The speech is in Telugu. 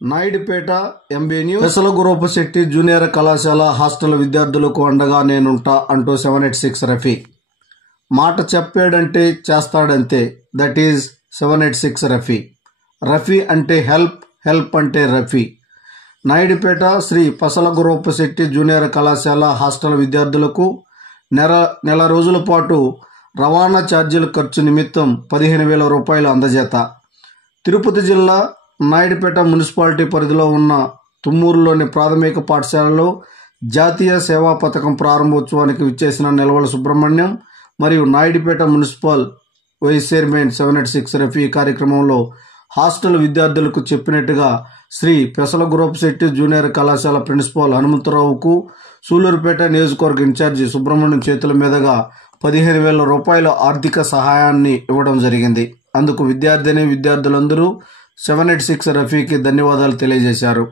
Naidupeta MB news. Pesalagurappasetti junior కళాశాల హాస్టల్ విద్యార్థులకు అండగా నేనుంటా అంటూ 786 రఫీ. మాట చెప్పాడంటే చేస్తాడంతే. That is 786 Rafi. రఫీ అంటే హెల్ప్, హెల్ప్ అంటే రఫీ. నాయుడుపేట శ్రీ పెసలగురప్పశెట్టి జూనియర్ కళాశాల హాస్టల్ విద్యార్థులకు నెల రోజుల పాటు రవాణా ఛార్జీల ఖర్చు నిమిత్తం 15,000 రూపాయలు అందజేత. తిరుపతి జిల్లా నాయుడుపేట మున్సిపాలిటీ పరిధిలో ఉన్న తుమ్మూరులోని ప్రాథమిక పాఠశాలలో జాతీయ సేవా పథకం ప్రారంభోత్సవానికి విచ్చేసిన నిలవల సుబ్రహ్మణ్యం మరియు Naidupeta municipal vice chairman 786 Rafi కార్యక్రమంలో హాస్టల్ విద్యార్థులకు చెప్పినట్టుగా శ్రీ పెసలగురప్పశెట్టి జూనియర్ కళాశాల ప్రిన్సిపాల్ హనుమంతరావుకు సూలూరుపేట నియోజకవర్గ ఇన్ఛార్జి సుబ్రహ్మణ్యం చేతుల మీదుగా 15,000 రూపాయల ఆర్థిక సహాయాన్ని ఇవ్వడం జరిగింది. అందుకు విద్యార్థులందరూ 786 రఫీకి ధన్యవాదాలు తెలియజేశారు.